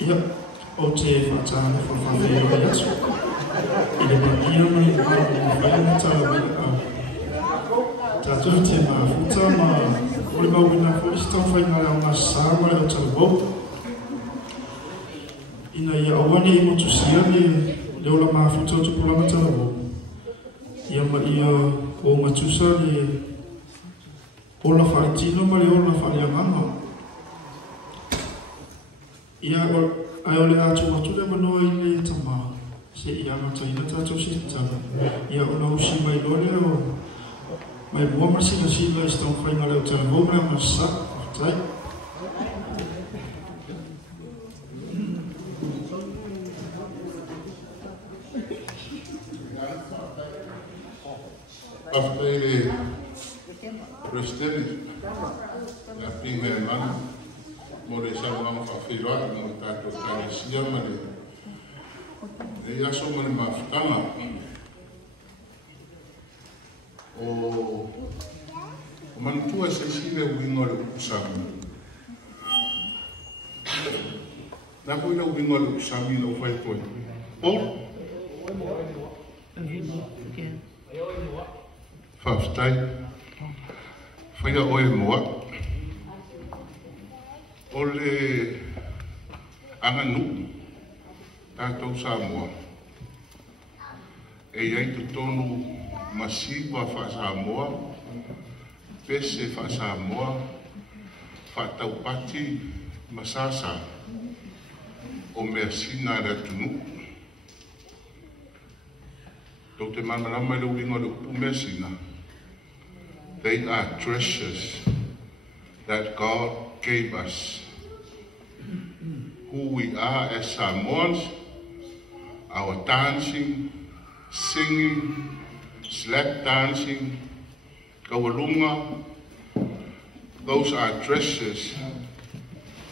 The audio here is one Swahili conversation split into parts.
Ia, o te whaatana for whawhea mai atu. I le makia mai i whaina tāwai au. Tātou te mafuta ma ore mawina ko istau whainga rao ngā sāma o tāwau. Ina ia awane i motu siani leola mafuta o tupulanga tāwau. Ia ma ia o matusa le ola whaitino ma le ola whaianganga. Ia ai ole atu atu le manoa i le tama se ia ngata ina tātou si tama. Ia ona usi mai lore o mai mua masina sila i stau whainga leo tala vōmea ma sa. Tai. After the President, la prima mano, more siamo a filare, non tanto che siamo e io sono una maftama. O man tu se sive wingol usami. Na poi no wingol usami no fai poi. Faftai, foi a oi moa. Ole anganu, tātou Samoa. E iai tu tonu masiwa wha Samoa, pese wha Samoa, wha taupati masasa, o mea sina rea tunu. Tau te manarama leo wingo leo pu mea sina. They are treasures that God gave us. Who we are as Samoans, our dancing, singing, slap dancing, kawalunga, those are treasures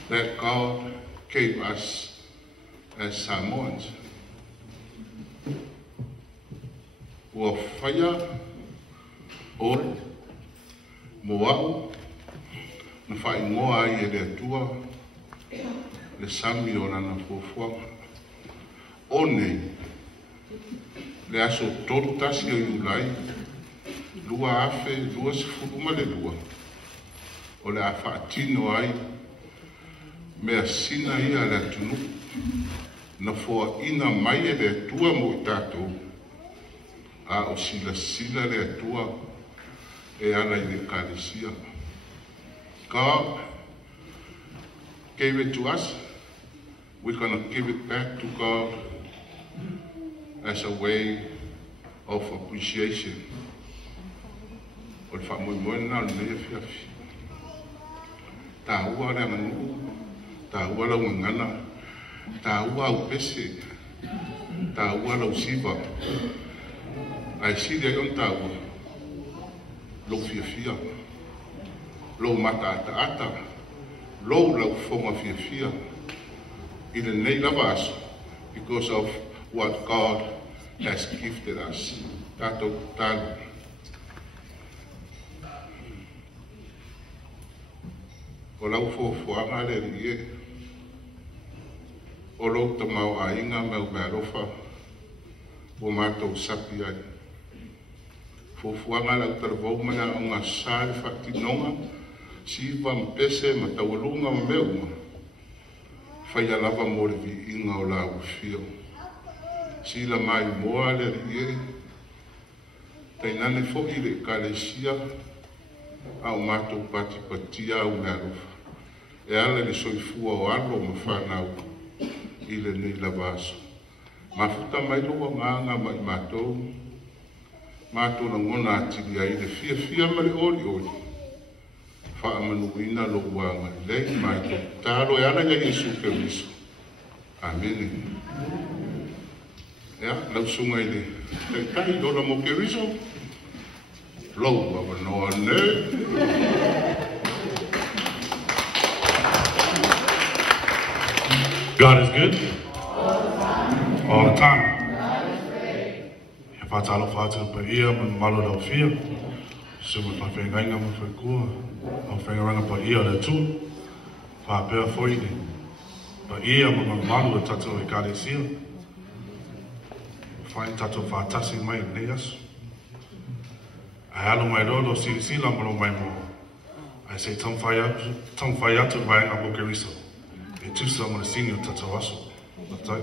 that God gave us as Samoans. Ua whaia, ore, moau, na whai ngoa i e rea tua, le sami o nana fuafuanga. O nei, le aso toru tasi o iulai, lua afe, lua sifuru ma le lua. O le a whaatino ai, mea sina ia le atunu, na fua ina mai e le tua mo i tātou. A o sila sila le atua e ana i le kālesia. God gave it to us. We're going to give it back to God as a way of appreciation. O le whamoimoena le nea fiafi. Tā ua rea nganu, tā ua lau ngana, tā ua au pese, tā ua lau siva. Ai si de on taua lo fia lo mata ata lo fonga fia in the name of us because of what God has gifted us. Tato talo o lau foanga le rie o lo tamau ainga mau merofa o matou sapi ai Fuanga la utarvau mana o ngā sāre whatinonga, si wampese ma tawalunga o meuma, whai alawa morivi inga o la uwhio. Si la mai moa le rie, tai nane foki le kalesia, au mātou pati patia au merufa. E ala le soifua o alo ma whanau, i le nei la vaso. Mafuta mai loa nganga mai mātou, Mātou na ngona atiri ai le fia mare ori. Wha amanuina lo wanga lei mai to taro e ana ya Yesu Keriso. Amen. Ya, lau sunga i le tai lora mo Keriso. Lau wawanoa ne. God is good all the time. Fatalo fatalo pa ia man malo lau fia. So me fa whengainga mo whekua. Au whengaranga pa ia le tū. Fa pēr foini. Pa ia ma malu e tatou e kalesia. Whain tatou whātasi mai nei asu. Ai alo mai rolo sirisila molo mai mo. Ai sei tong whai atu vai ngā moke riso. E tusa mo le sini o tatou asu. Matai.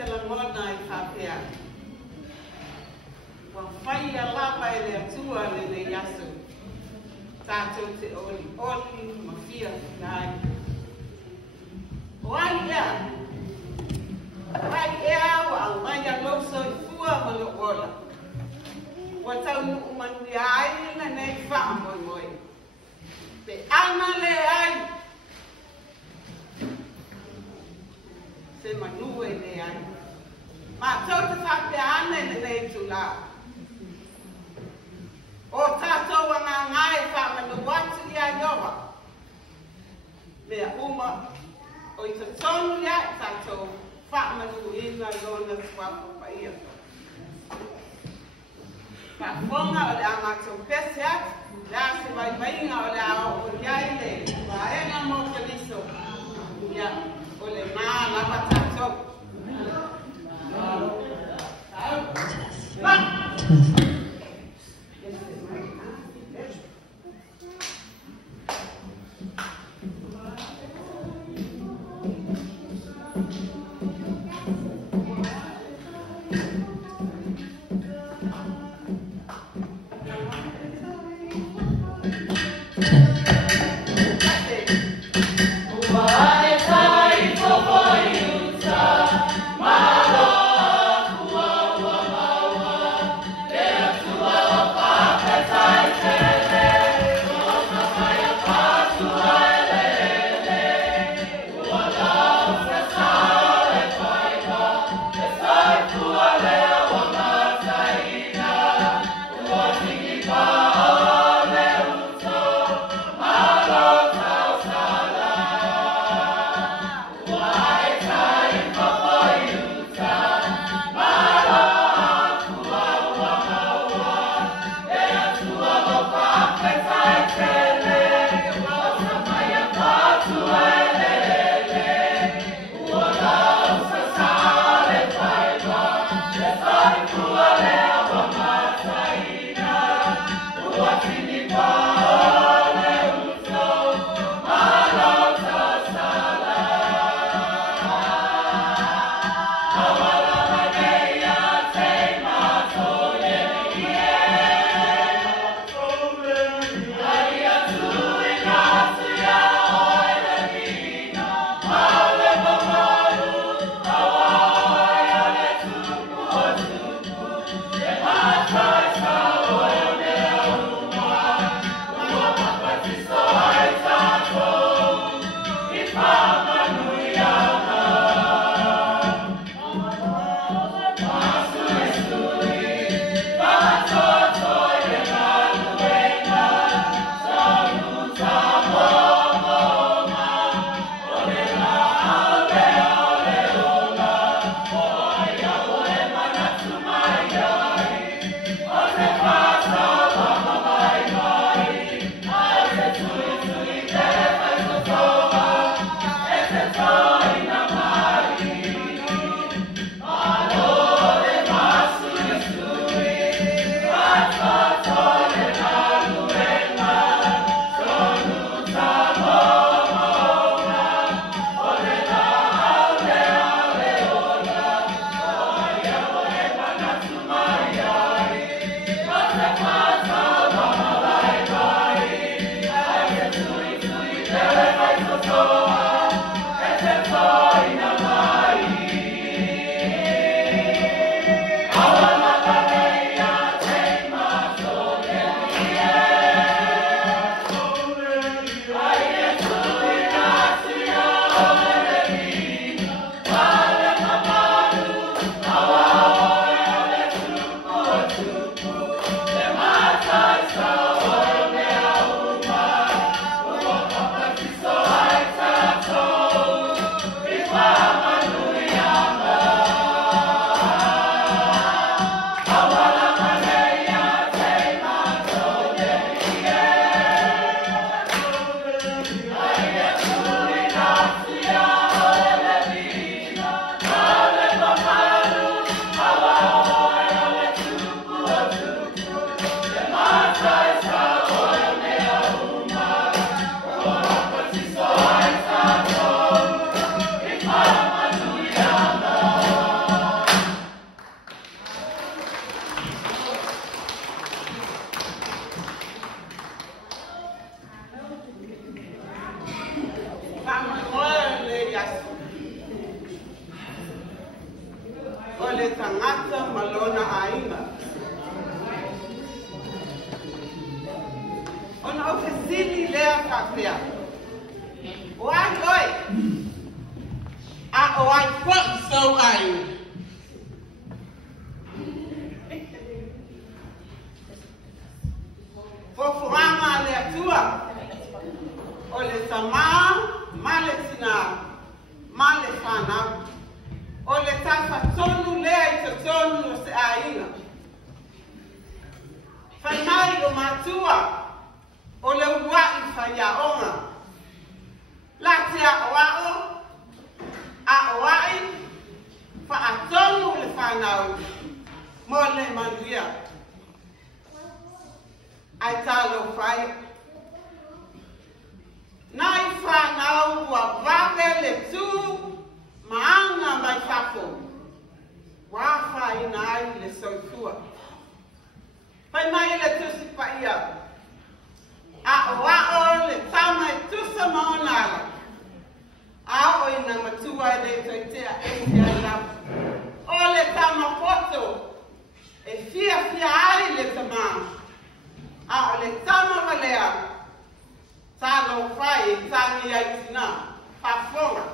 te la mona I whapea. Wa whai a lapa e le atua le le yasu. Tātou te oli, ma fia nai. O ai ea. Ai ea wa au mai a lauso I fua ma lo ola. Wa tau nu umanu ai na nei wha moi moi. Te ana le ai. Se manue le ai. Ma tau te whapea ana e nei tu la. O tātou ngā ngai whamanu watu ia iowa. Mea uma o I te tonu ia tātou whamanu ina lona tuapu pa ia. Ka whonga o le amatou pese atu, la se vai vainga o le ao o iai le, vaenga mo kaliso, ia o le mā lapa tātou. Yeah. le tangata malona ainga. Ona o ke sili lea kakea. O ai oi. A o ai kwak sau ai. Fofuanga le atua. O le sama, ma le tina, ma le whana. O le tasa tonu lea I te tonu o se aina. Whainai o matua. O le ua I whaiaonga. La te a oai, wha a tonu le whanau, mo le manuia. Ai talo whai. Nai whanau ua vave le tū, maanga mai whako. Wā whai nai le soifua. Whai mai le tusi paia. A le tama e tusa maonara. A o ina matua le toitea e tia lau. O le tama poto. E fia ai le tama. A o le tama walea. Talo whai e tangi ai tina. Whafonga.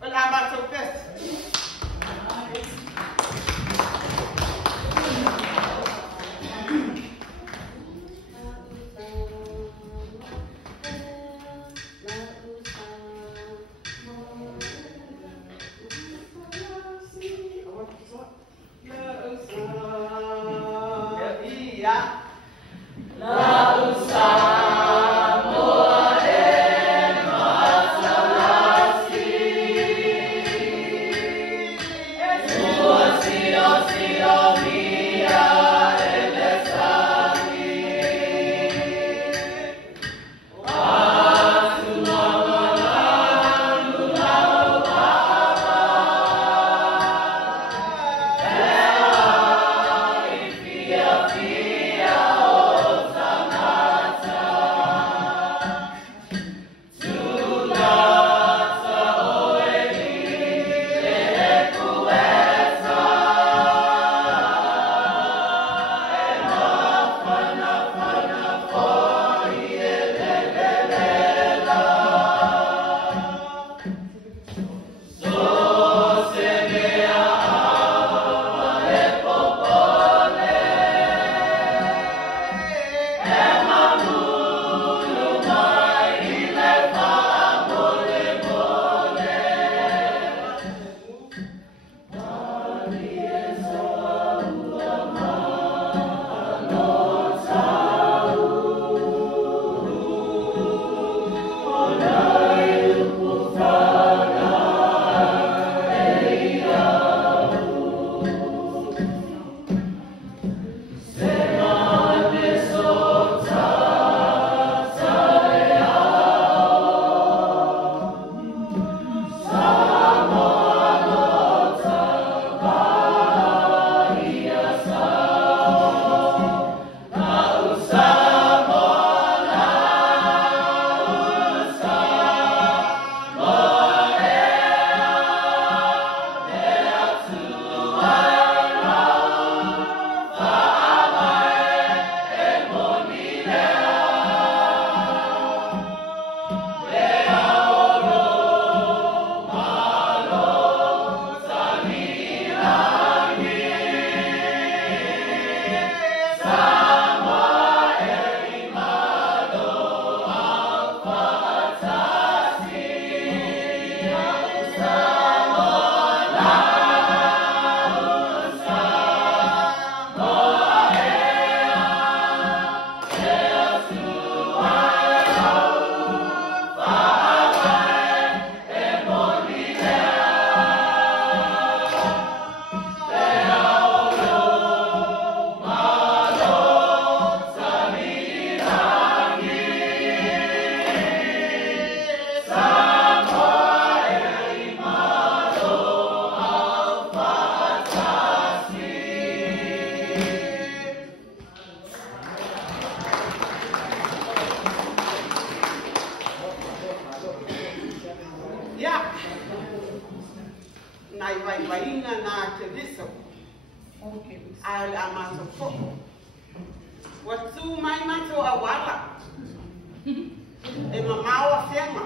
Wala ba ito pes? Naivaina na Kediso. Al Amaso. Watu mai mato awala. E mamawa sema.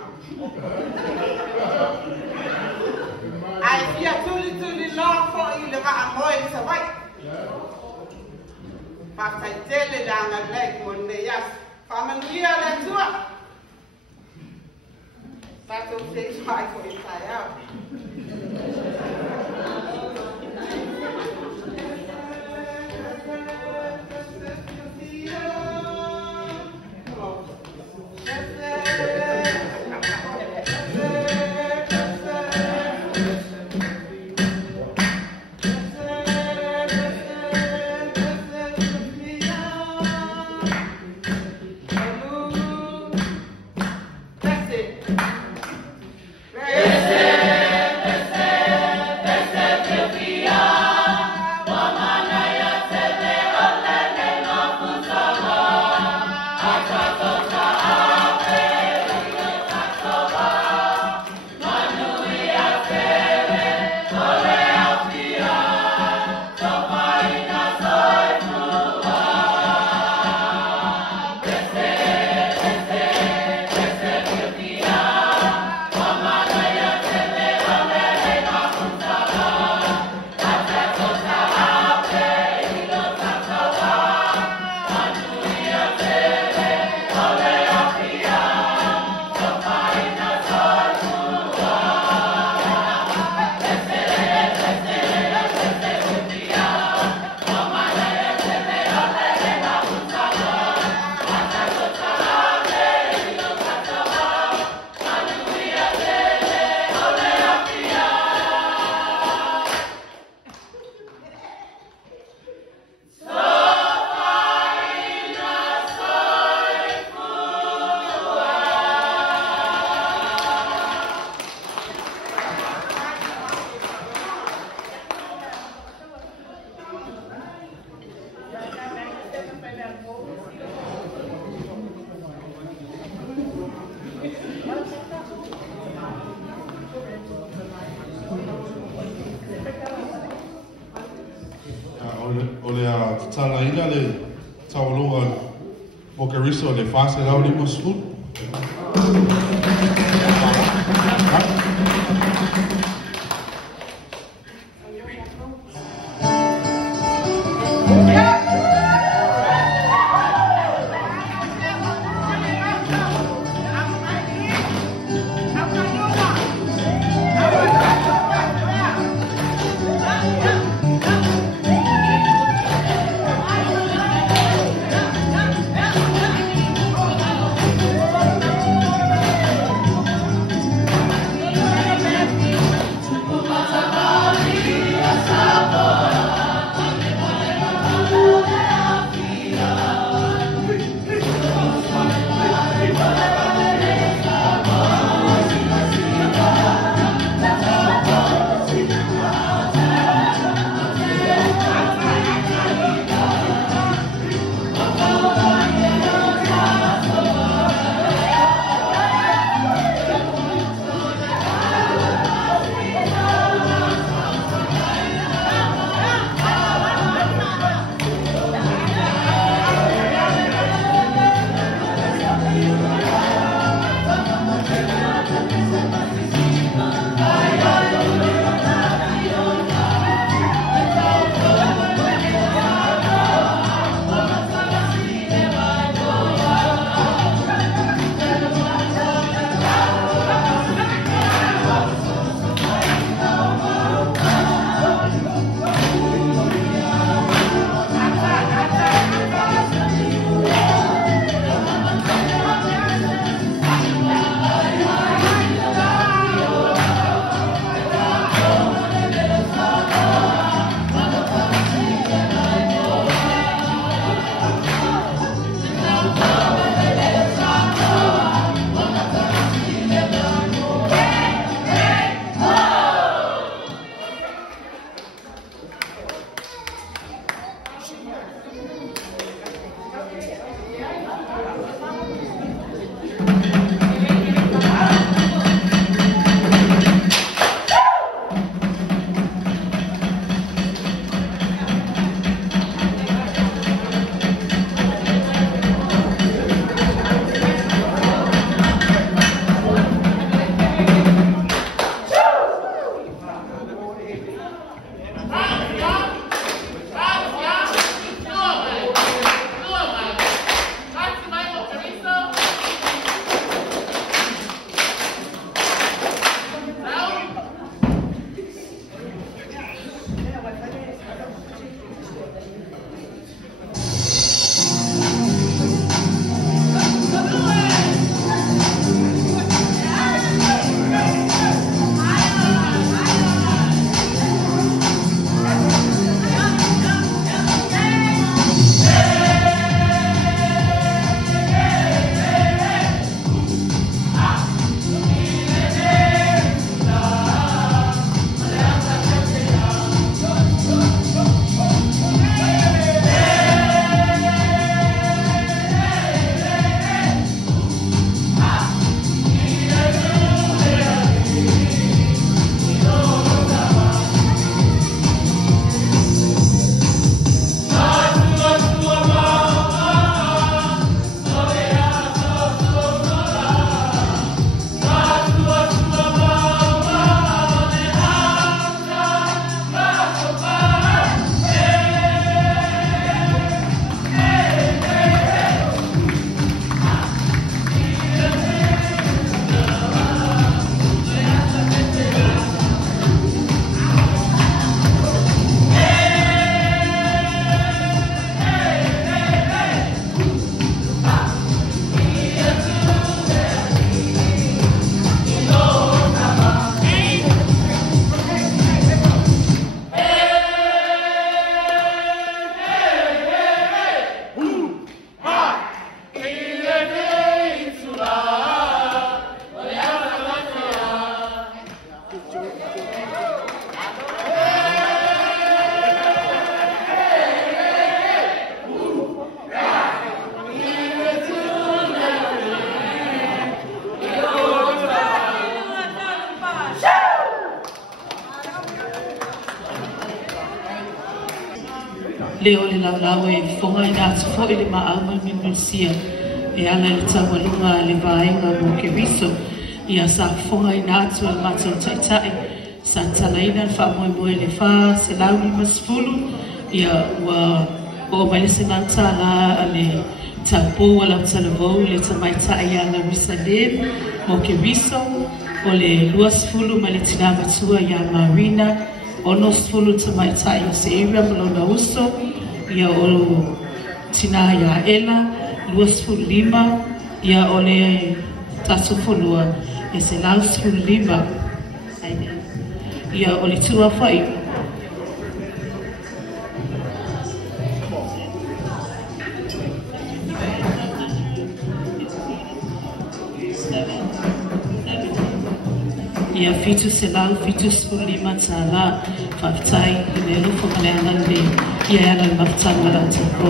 Ai fia tuli lofo ile va amoi sawai. Pasta tele danga lek monde yas. Familia la tua. That's okay, try for inside out. That's it. tala ina le tauloa o Keriso le fase lau lima sukut. le o le laulau e fonga i nātu fo i le maauma i minusia e ala le tawalunga le vaenga mo ke riso ia sa fonga i nātu e matau taitai sa talaina le wha moe le wha se launi masfulu ia ua o mai se nanta la le tapu ala talavou le tamaitai ala Wisalem mo ke riso o le luasfulu ma le tina matua ia Marina ono sfulu tamaitai o se area malona uso ia o tina ia Ela luasfulu lima ia o le tatu fulua e se lausfulu lima ia o le tua whai ia fitu se lau fitu sfulu lima tala whaftai i le lufo male ana le ia ana le mafutanga la tako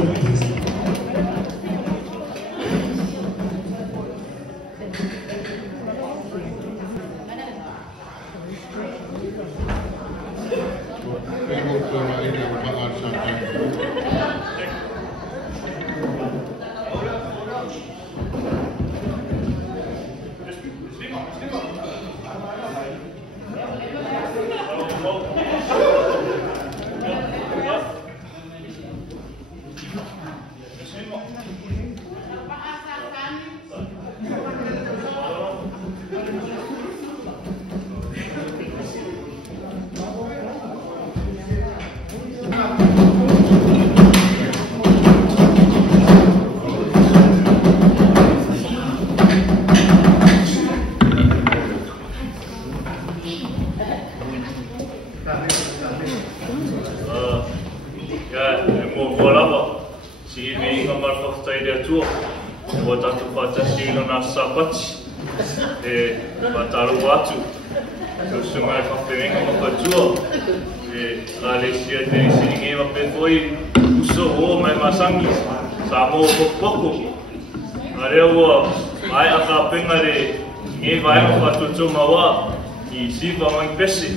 Siva mai pesi,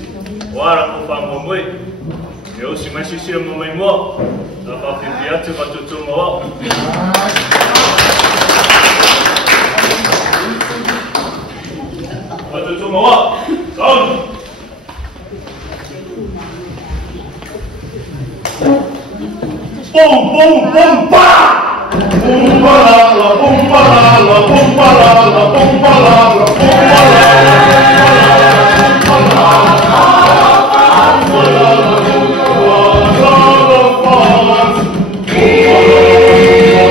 wara ko pa mo moi. Eu si mai sisi mo mai mo. Da pa piate va tutto mo. Va tutto mo. Down. Boom boom boom pa. Boom pa la boom pa la boom pa la boom pa la boom pa la. Bye.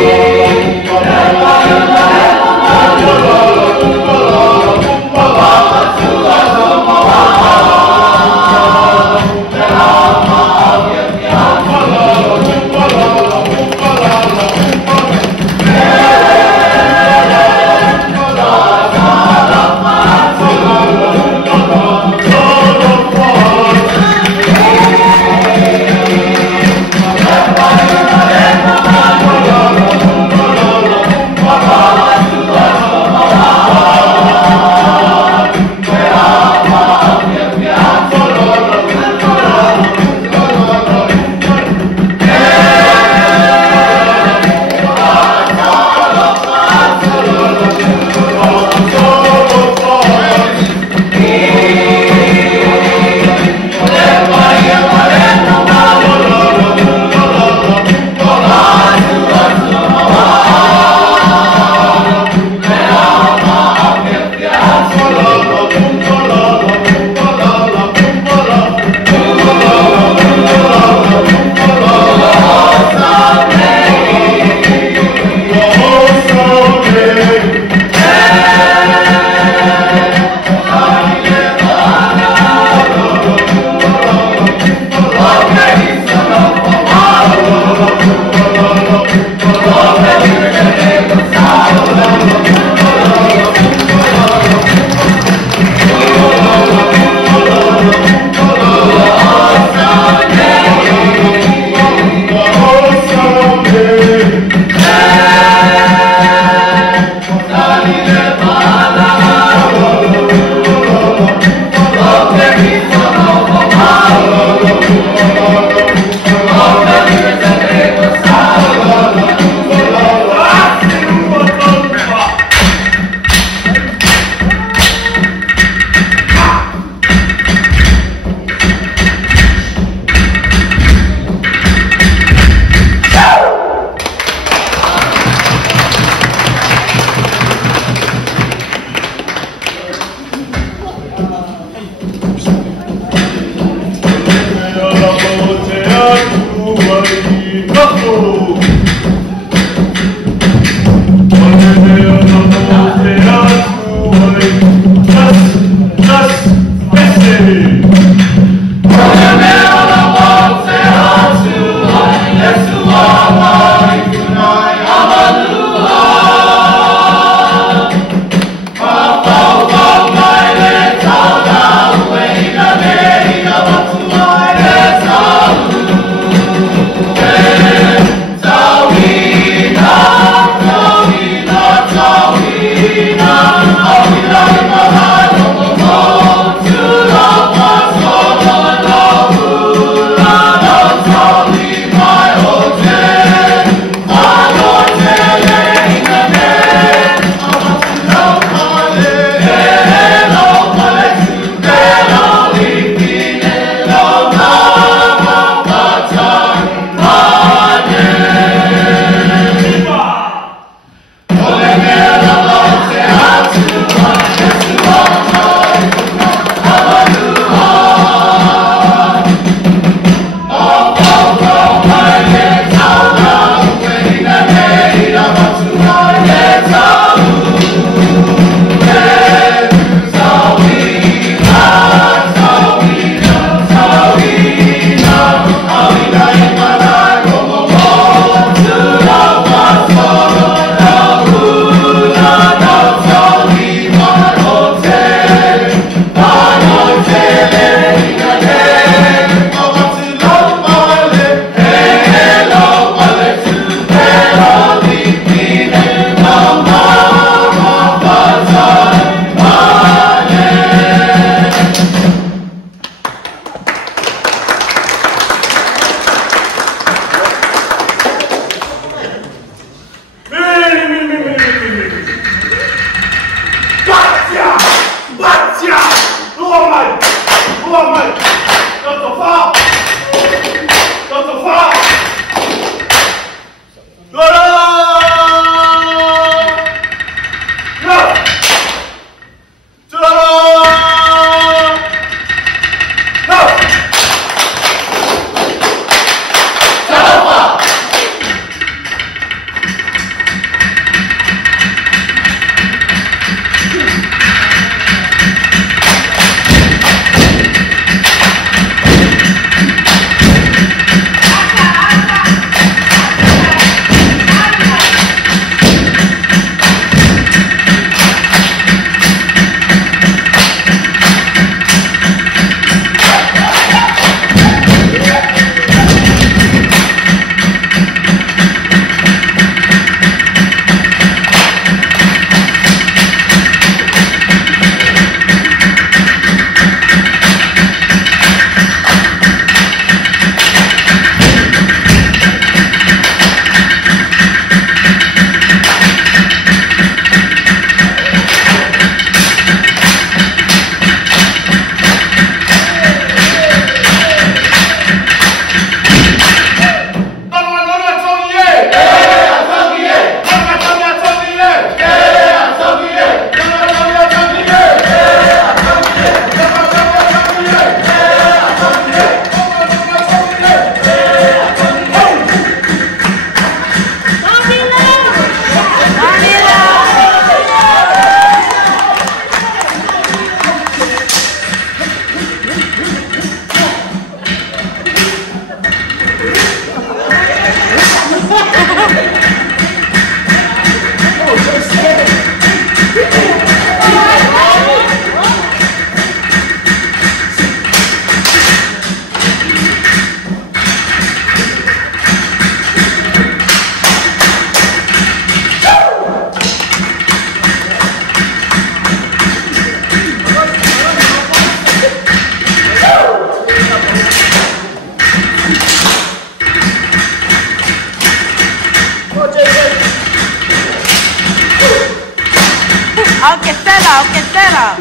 Orquestera.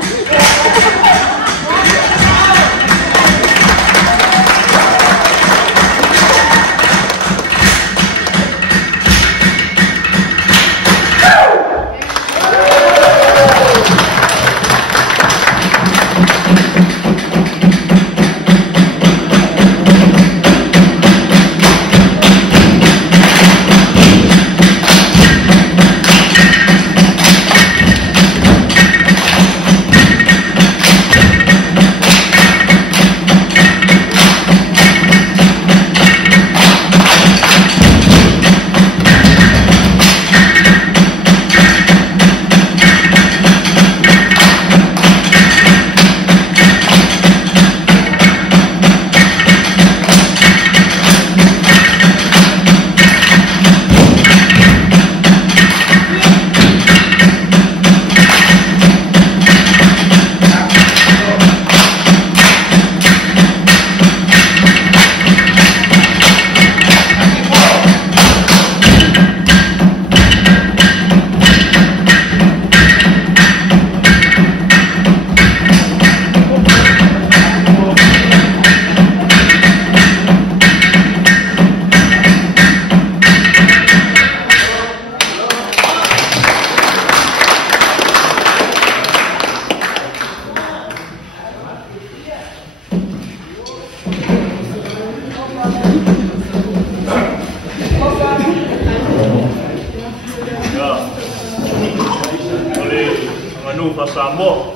Pasamo,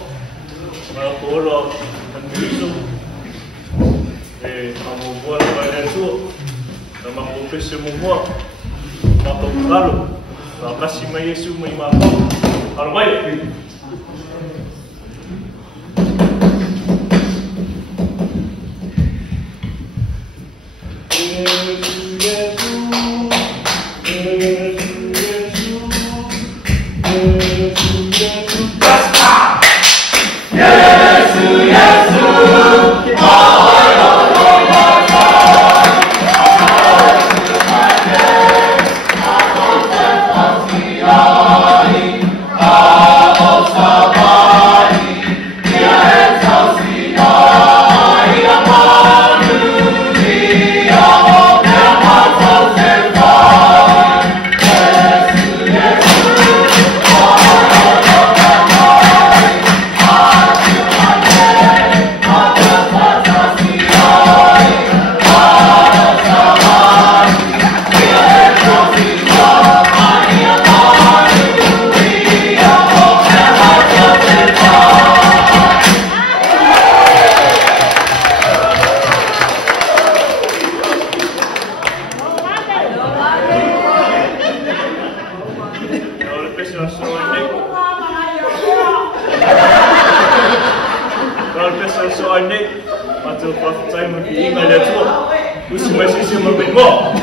Mapolo, and Miso, Amor by Neto, the Mapopissimo, Mapocaro, Massima Yesu, Mapo, Armai. Oh,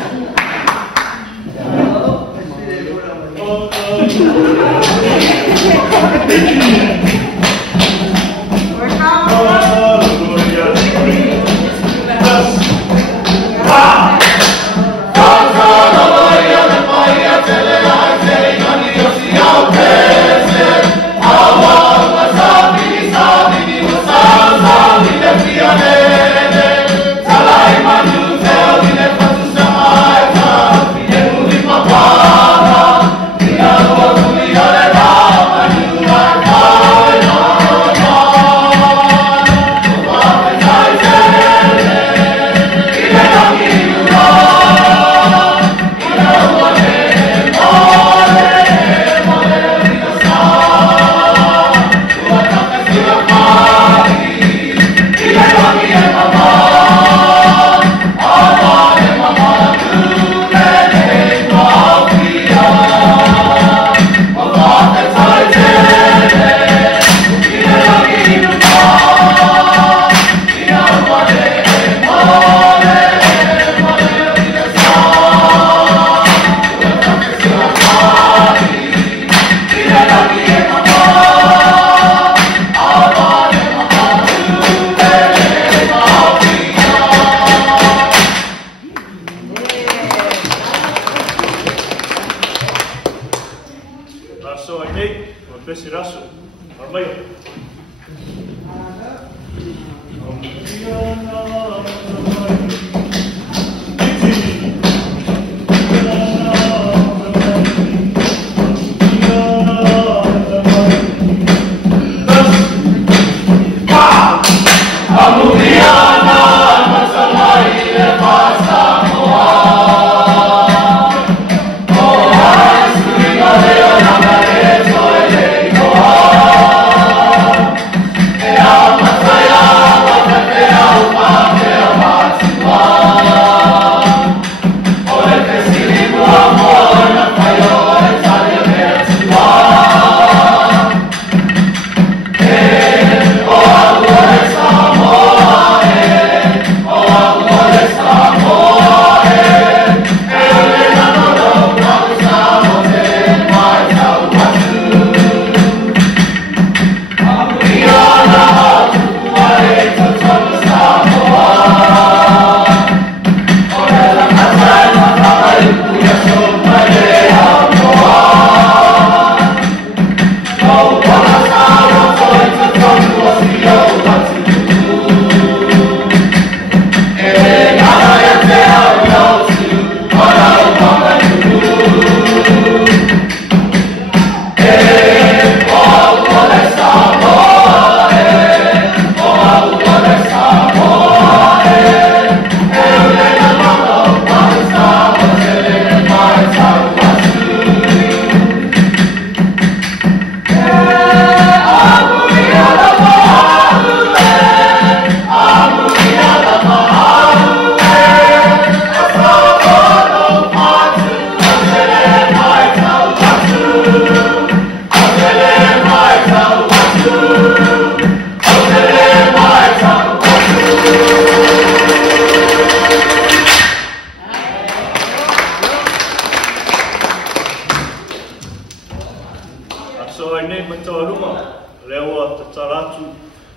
atu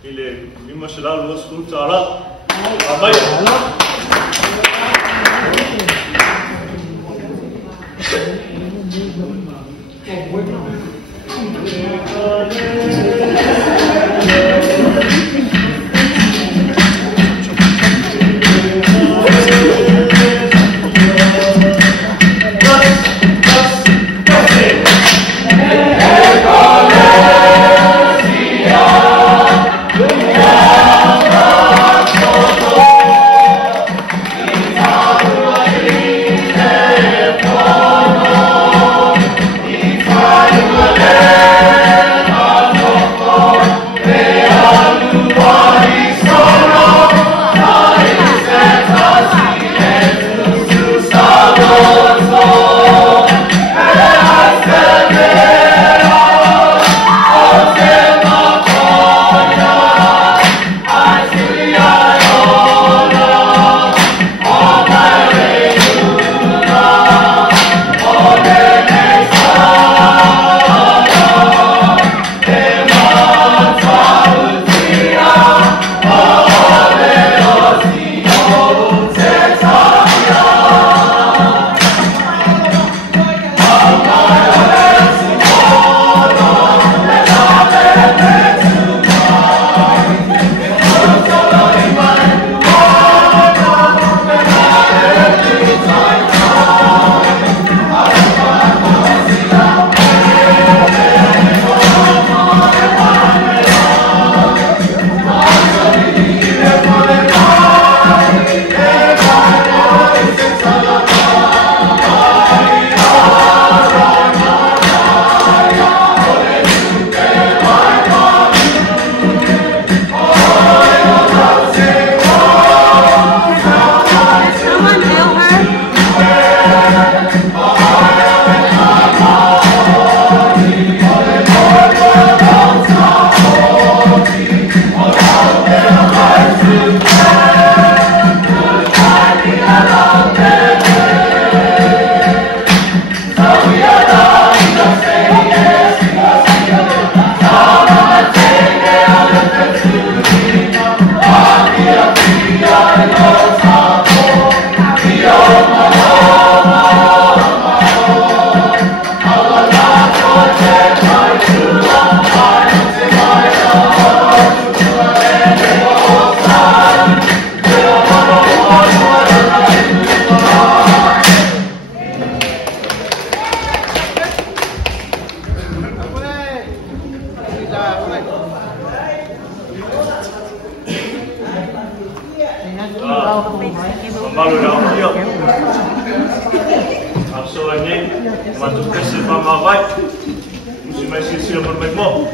I le lima selalu o skulu tala. Amai. Malu dah dia. So ini masuk ke sebab mawai. Mesti masih siap bermain.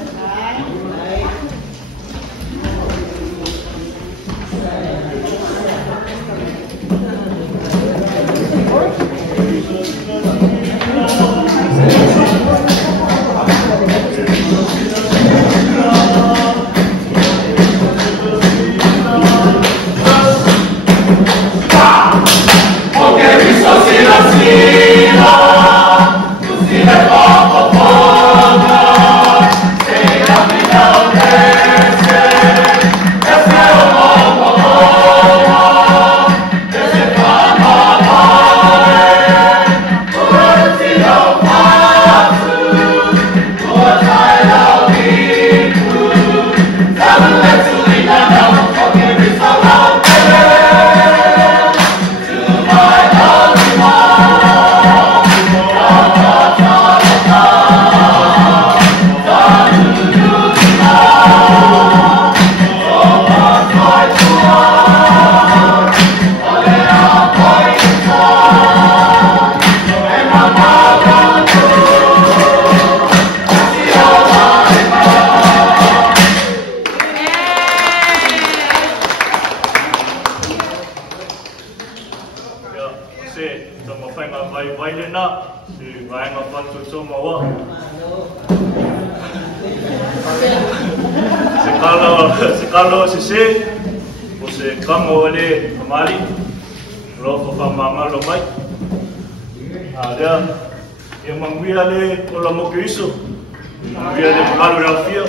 Kalau sisi, usai kamu oleh kemari, lo pemama lo baik. Ada yang mengbiar le kalau mau kisah, mengbiar le kalau rafia,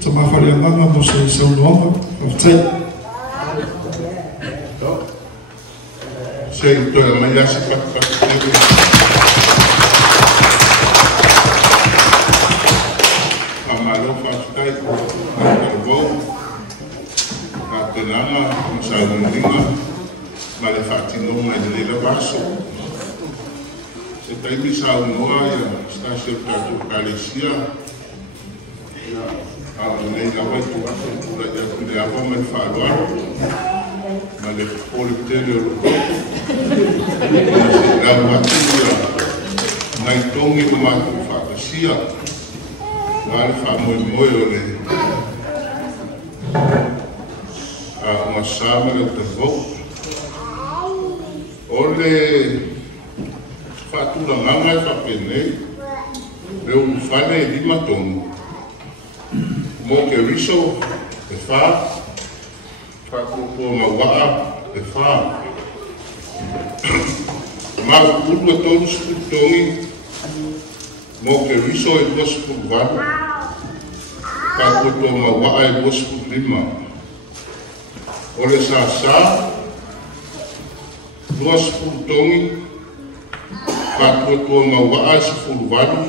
tamawhariananga mo se saunoanga, whawhitai. Sei toa mai asi pakapatele. Amalo whawhitai, whawhitai, Tenama, sai Londrina, ma le fatino mai le vaso. Se taimi sa unoa ia sta se tatu kalesia. Ya, nei la vai tu pura ya tu le ava mai falua. Ma le politele ro. La matia. Mai tongi ma tu fa sia. Ma le fa moi le uma sama le tavou. Ole fatura nganga e whapenei, reo uwhane e lima tongu. Mo ke riso e wha, whakopo mawaa e wha. Mau uru e tonu sputongi, mo ke riso e dua sput wadu, whakopo mawaa e dua sput lima. Ole sa, duas pultongi, quatro toma waa se fulvado,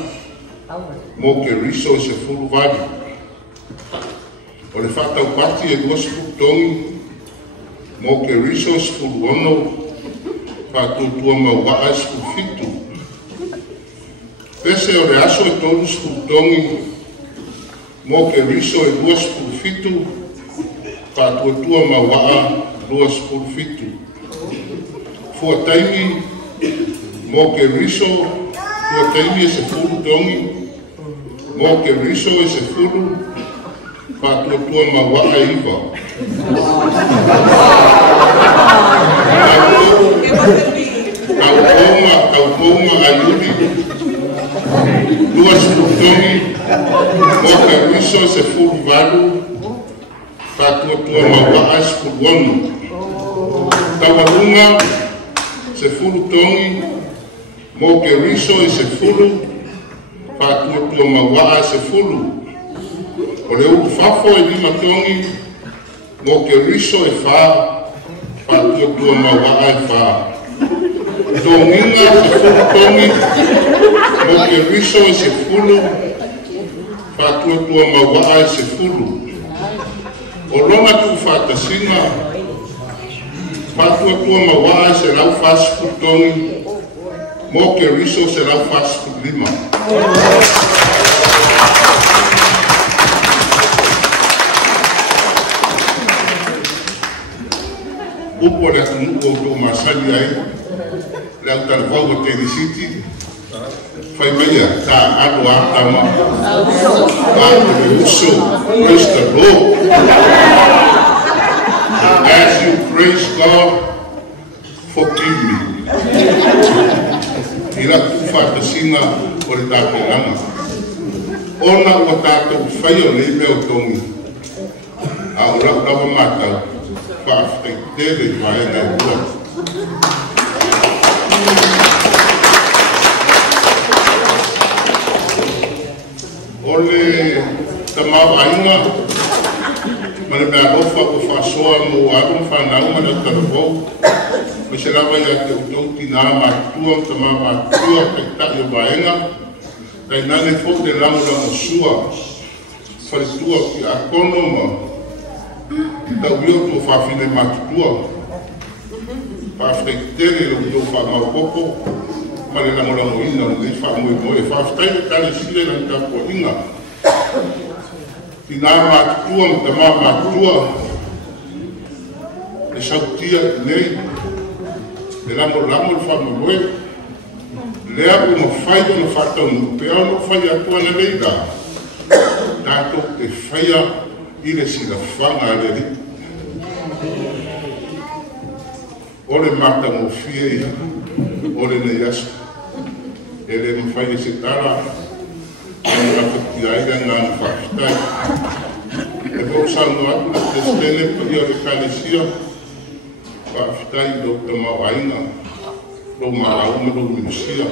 mo que riso se fulvado. Ole fata o parte e duas pultongi, mo que riso se fulvono, quatro toma waa se fulfito. Pese ore aso e todos pultongi, mo que riso e duas fulfito, Patua tua mawaa duas por fitu. Fua taimi mo ke riso, fua taimi e se furu tongi, mo ke riso e se furu, patua tua mawaa iwa. Kaukoma ayudi, duas por tongi, mo ke riso e se furu vadu, Fatua tua mawaa se furuono. Tawalunga se furu tongi, mo ke riso e se furu, fatua tua mawaa se furu. O le uku fafo e lima tongi, mo ke riso e fa, fatua tua mawaa e fa. Tonginga se furu tongi, mo ke riso e se furu, fatua tua mawaa e se furu. O longa tu whātasinga, whātua tua mawaa se rau fast food tongi, mo ke riso se rau fast food lima. Upo le nuko o tō masani ai, le au talawau o Tennessee, whai meia, tā alo ātama, āto me uso, praise the Lord. As you praise God, forgive me. Ira tu whātasinga o le tāpiranga. Ona ua tātou whai o le mea o tongi. A ora rawa mātau, whaaftai tere vai na ua. Ole tamau ainga, mana mea lofa o whasoa mo aro whanau mana tarafou, me se rawa ia te utau tina mātua, tamau mātua, kai tai o vaenga, kai nane fo te ramu sua, wharitua ki a konoma, tau io tu whawhine mātua, whawhine tere lo tu whamau koko, Mare la mola moina, ne fa moi moi, fa stai le tale sile na ta po inga. Tina ma tua, ma tua. Le sautia nei. Le la mo fa moi. Le a mo fai no fatto no pe no fai a tua na leida. Tato e faia ile si la fanga le di. Ole mata mo fie, ole ne yasu. Ele não faz esse cara, ele vai tirar ele na fasta. Eu vou usar no ato da testele para ir a calecia, fasta e do tamawaina, do maraúma do minucia.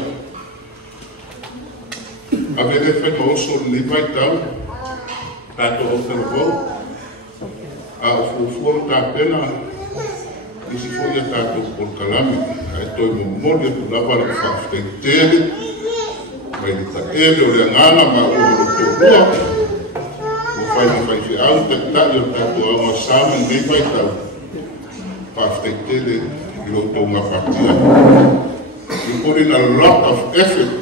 A ver ele fez o sol nem vai tal, Tātou o te rau. A o fuafua tā pena, isi fo ia tātou o kalami. A e toi momoli atu lava le whaaftei tele. Mai ni ta ere o le ngana ma o lo te rua. O whai ni whai fi au te tai o tātou au ma sāma nei whai tau. Whaaftei tele i lo tō ngā partia. We put in a lot of effort,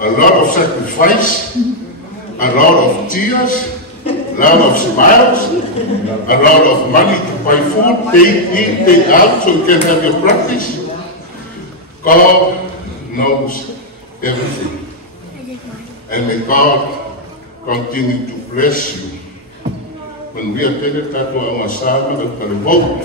a lot of sacrifice, a lot of tears, a lot of smiles, a lot of money to buy food, pay in, pay out, so you can have your practice. God knows everything. And may God continue to bless you. When we attended that to our Sama, the vote,